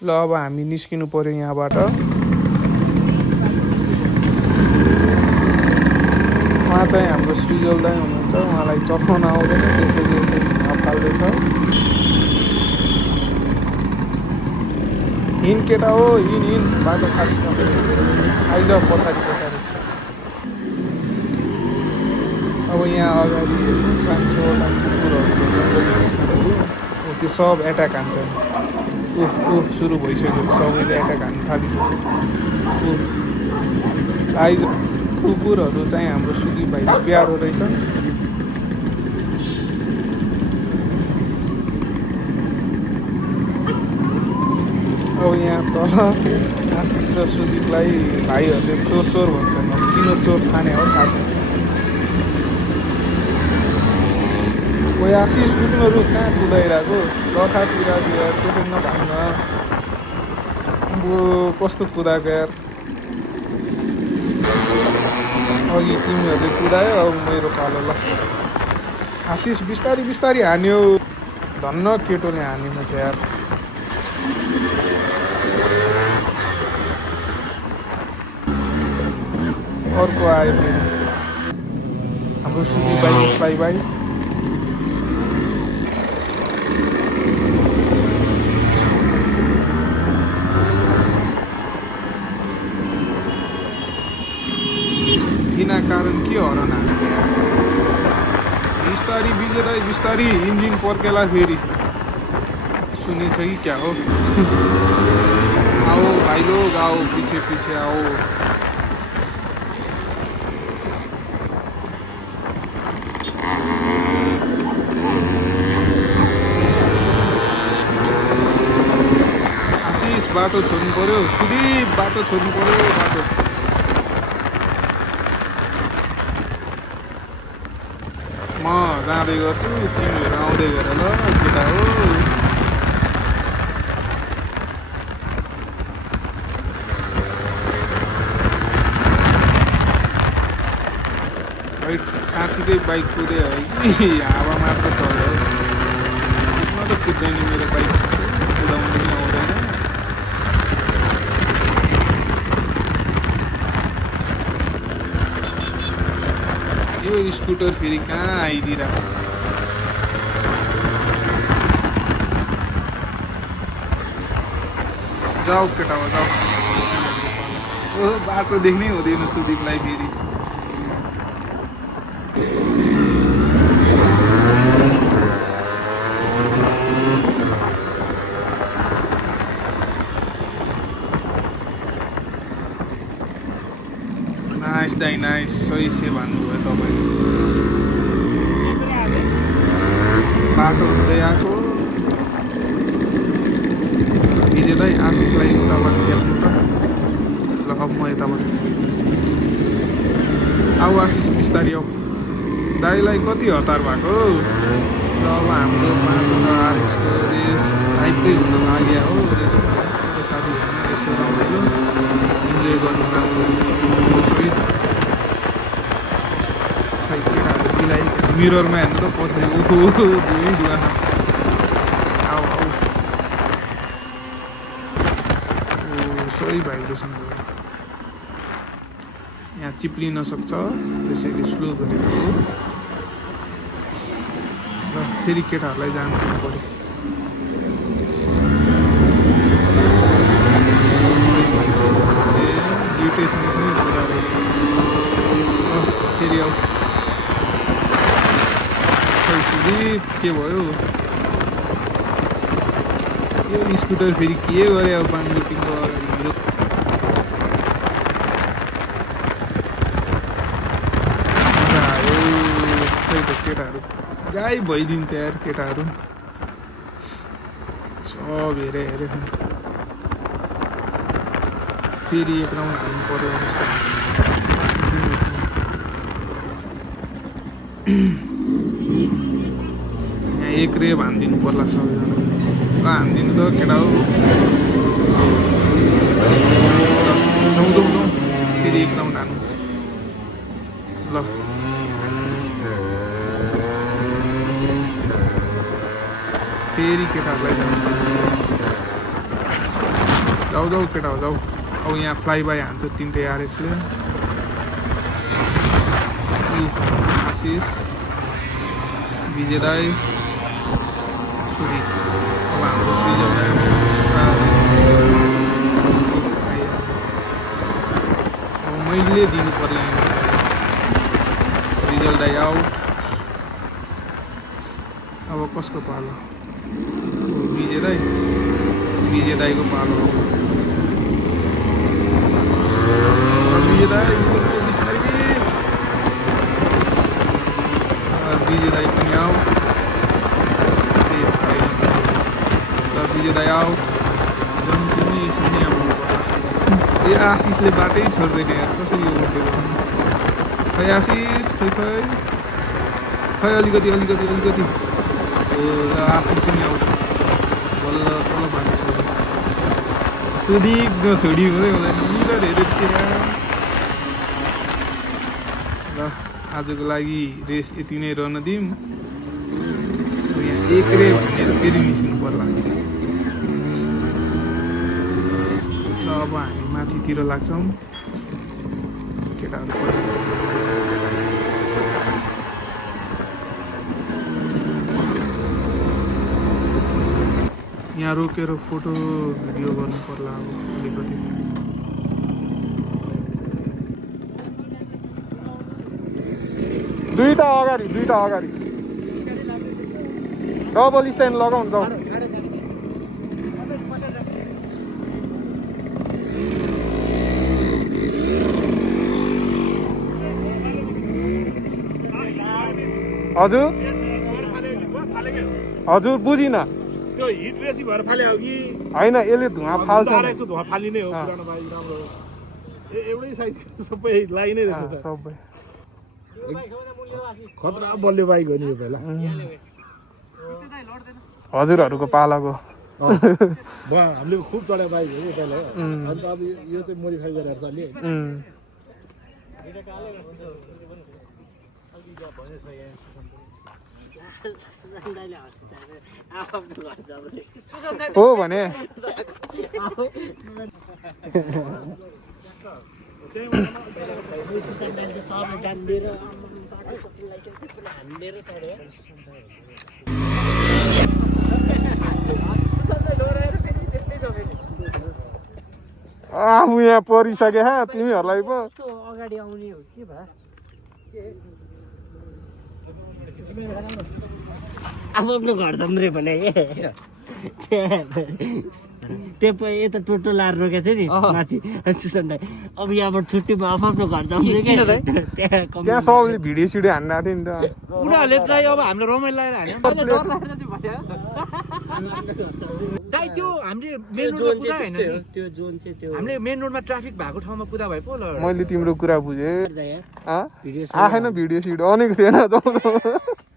ल अब हामी निस्किनु पर्यो यहाँबाट। उहाँ चाहिँ हाम्रो सृजल दाइ हुनुहुन्छ, उहाँलाई चलाउन आउँदैन, त्यसैले फाल्दैछ। हिँड केटा हो, हिँड बाटो खाली छ, आइज पछाडि। अब यहाँ अगाडि हेर्नु 500वटा कुकुरहरू, त्यो सब एट्याक हान्छ। सुरु भइसक्यो, सबैले एट्याक हान्नु थालिसक्यो। आइज कुकुरहरू चाहिँ हाम्रो सुदीप भाइ प्यारो रहेछ। अब यहाँ तल आशिष र सुदीपलाई भाइहरूले चोर चोर भन्छन्, किन चोर खाने हो थाहा छैन। ओइ आशिष उठ्नुहरू कहाँ कुदाइरहेको, लखातिर त्यसरी नभाग्न। कस्तो कुदाएको यार, अघि तिमीहरूले कुदायो, अब मेरो पालो। ल आशिष बिस्तारी बिस्तारी हान्यो, धन्न केटोले हानेन छ यार। अर्को आयो फेरि हाम्रो सुदीप भाइ। बिना कारण के हरान हानेको यार। बिस्तारी बिजेर बिस्तारी इन्जिन पर्केला फेरि, सुनेछ कि क्या हो। आओ भाइ लोग आओ, पीछे पीछे आओ। आशिष बाटो छोड्नु पर्यो, सुदीप बाटो छोड्नु पर्यो। बाटो म जाँदै गर्छु, तिमीहरू आउँदै गर ल केटा हो। साँच्चीकै बाइक कुद्यो है कि हावा मात्र चल्यो। म त कुद्दैन, मेरो बाइक कुदाउनु पनि आउँदैन। यो स्कुटर फेरि कहाँ आइदिरहेको। जाऊ केटा हो जाऊ। बाटो देख्नै हुँदैन सुदीपलाई फेरि। नाइस दाइ नाइस, सही से भन्नुभयो तपाईँले। बाटो हुँदै आएको भिजे दाइ आशिषलाई उताबाट खेल्नु त। ल अब म यताबाट आऊ आशिष बिस्तारी आऊ। दाइलाई कति हतार भएको। र अब हाम्रो 5वटा RX-को रेस टाइपकै हुन लाग्यो हो। रेस साथीहरूमा यसो रमाइलो इन्जोय गर्नु राम्रो। मिररमा हेर्नु त पछि दुवा। आऊ आऊ सही भाइब्रेसन भयो, यहाँ चिप्लिन सक्छ, त्यसैले स्लो गरेको हो। र फेरि केटाहरूलाई जानु पऱ्यो। दुइटै सँगसँगै कुरा फेरि आऊ। के भयो यो स्कुटर फेरि के गरे अब बाङलुपिङको अगाडि। खै त केटाहरू गाई भइदिन्छ यार केटाहरू सब हेरे फेरि एक राउन्ड हाल्नु पर्यो। एक रेब हानिदिनु पर्ला सबैजना। ल हानिदिनु त केटा हो। जाउँ फेरि एक राउन्ड हानु। ल फेरि केटाहरूलाई जानु। जाऊ जाऊ केटा हो जाऊ अब यहाँ फ्लाइ बाई हान्छ 3टै आरएक्सले आशिष विजय दाई सुदीप अब हाम्रो सृजल दाई अब मैले दिनु पर्ला सृजल दाई आउट अब कसको पालो विजय दाईको पालो विजय दाई बिस्तारै विजय दाई पनि आउट विजय दाई आउट झन् पनि यसरी आउनु पर्ला ए आशिषले बाटै छोड्दैन यार कसरी यो उठेको खै आशिष खै अलिकति आशिष पनि आउट बल्ल तल बाटो छोड्यो सुदीप नछोडी हुँदै हुँदैन मिटर हेरेको ल आजको लागि रेस यति नै रहन दिउँ यहाँ एक रे भनेर फेरि निस्किनु पर्ला ल अब हामी माथितिर लाग्छौँ केटाहरू यहाँ रोकेर फोटो भिडियो गर्नु पर्ला अब अलिकति दुईटा अगाडि डबल स्ट्यान्ड लगाउनु जाउँ हजुर बुझिन त्यो हिट बेसी भएर फाल्यो कि होइन यसले धुवा फाल्छ धुवा फालिने हो पुरानो बाइक राम्रो एउटै साइजको सबै लाइन नै रहेछ त सबै खतरा बलियो बाइक हो नि यो पहिला हजुरहरूको पालाको हामीले खुब चढेको बाइक हो नि पहिला अन्त अब यो चाहिँ मोडिफाई गरेर चल्यो हो भने आफू यहाँ परिसके तिमीहरूलाई पो अगाडि आउने हो के भा आफ्नो घर जम्रे भने त्यो यता टोटो लाएर रोकेको थियो नि माथि सुशान्त दाइ अब यहाँबाट छुट्टी भयो आफ्नो घर जम्रे त्यहाँ सबले भिडियो सिडियो हान्न थियो नि त उनीहरूले चाहिँ अब हाम्रो रमाइलो लगाएर हाल्यो दाइ त्यो हामीले मेन रोडमा कुदा हैन त्यो जोन चाहिँ त्यो हामीले मेन रोडमा ट्राफिक भएको ठाउँमा कुदा भए पो ल मैले तिम्रो कुरा बुझेँ भिडियो आएन भिडियो सिडियो अनेक थिएन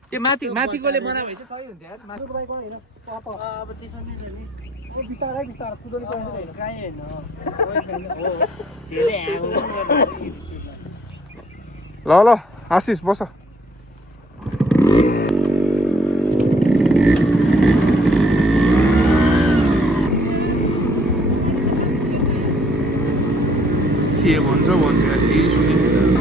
त्यो माथिकोले बनायो भने चाहिँ सही हुन्थ्यो यार माथिको बाइक हैन अब त्यसरी चाहिँ नि बिस्तारै कुदाउनु पर्छ काई हैन हो धेरै ल आशिष बस के भन्छ यार केही सुनिँदैन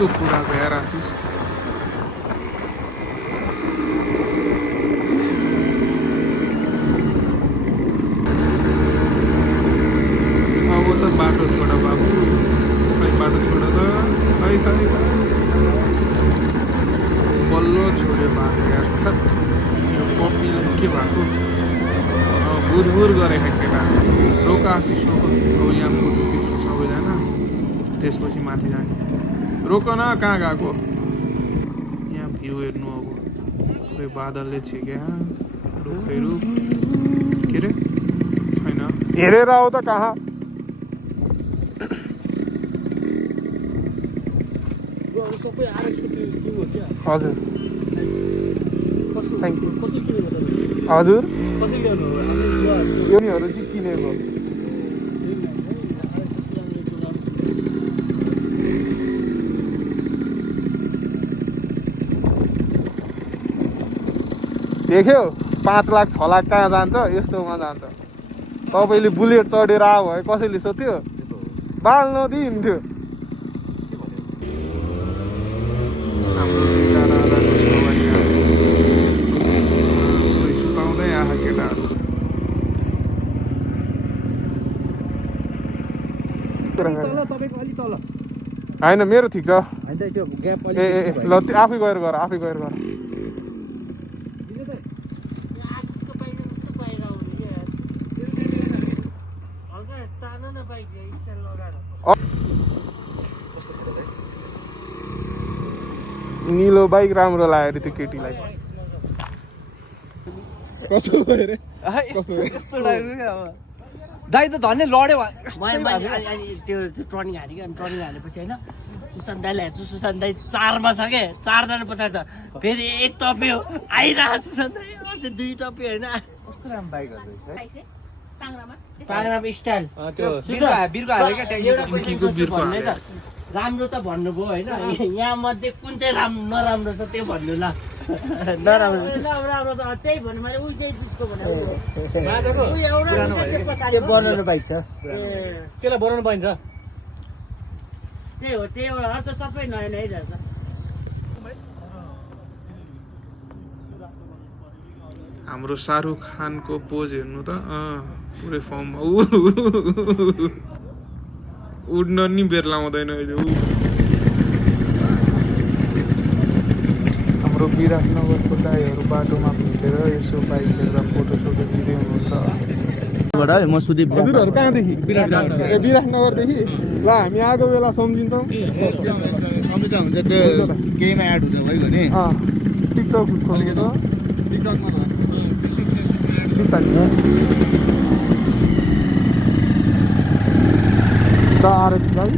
कुरा यार आशिष अब त बाटो छोड बाबु खै बाटो छोड त खै बल्ल छोड्यो बाटो यार यो पप्पीले के भएको बुरबुर गरेको केटा रोक आशिष रोक अब यहाँ फोटो खिच्नु सबैजना त्यसपछि माथि जाने रोक न कहाँ गएको यहाँ भ्यू हेर्नु अब पुरै बादलले छेक्या रुखहरू के अरे छैन हेरेर आऊ त कहाँ सबै आएर सुत्यो किन्नु क्या हजुर कसको थ्याङ्क यू कसले किनेको त हजुर कसले ल्याउनु हो योनीहरू चाहिँ किनेको देख्यो 5 लाख 6 लाख कहाँ जान्छ यस्तोमा जान्छ तपाईँले बुलेट चढेर आयो भए कसैले सोध्यो बाल नदिन्थ्यो सुताउँदै आएको केटाहरू तपाईँको अलि तल होइन मेरो ठिक छ होइन त त्यो ग्याप ए ल त्यो आफै गएर गर आफै गएर गर आशिषको बाइक कस्तो बाहिर आउने क्या यार हल्का तान न बाइक स्ट्यान्ड लगाएर निलो बाइक राम्रो लाग्यो अरे त्यो केटीलाई कस्तो भयो रे यस्तो लाग्यो क्या अब दाइ त धन्य लड्यो त्यो टर्निङ हानेको अनि टर्निङ हानेपछि होइन सुशान्त दाईलाई हेर्छु सुशान्त दाई 4मा छ क्या 4 जना पछाडि छ फेरि एक टप्यो आइरहेको सुशान्त दाई अझै 2 टप्यो होइन कस्तो राम्रो बाइक रहेछ है पाङ्ग्रामा स्टाइल त्यो बिर्को हाल्यो क्या ट्याङ्कीको राम्रो त भन्नुभयो होइन यहाँ मध्ये कुन चाहिँ नराम्रो छ त्यो भन्नु ल नराम्रो त त्यही भन्नु मैले उही चाहिँ डिस्को भनेको त्यो बनाउनु बाइक छ त्यसलाई बनाउनु पाइन्छ त्यही हो त्यही हो त सबै नयाँ नयाँ रहेछ हाम्रो शाहरुख खानको पोज हेर्नु त पुरै फर्ममा उड्न नि बेर लाउँदैन अहिले हाम्रो विराटनगरको दाइहरू बाटोमा भेटेर यसो बाइक हेरेर फोटोसोटो लिँदै हुनुहुन्छ म सुदीप हजुरहरू कहाँदेखि विराटनगरदेखि ल हामी आएको बेला सम्झिन्छौँ समिता हुन्छ त्यो केहीमा एड हुन्छ भयो भने टिकटक खोलेको छ टिकटकमा RX भाइ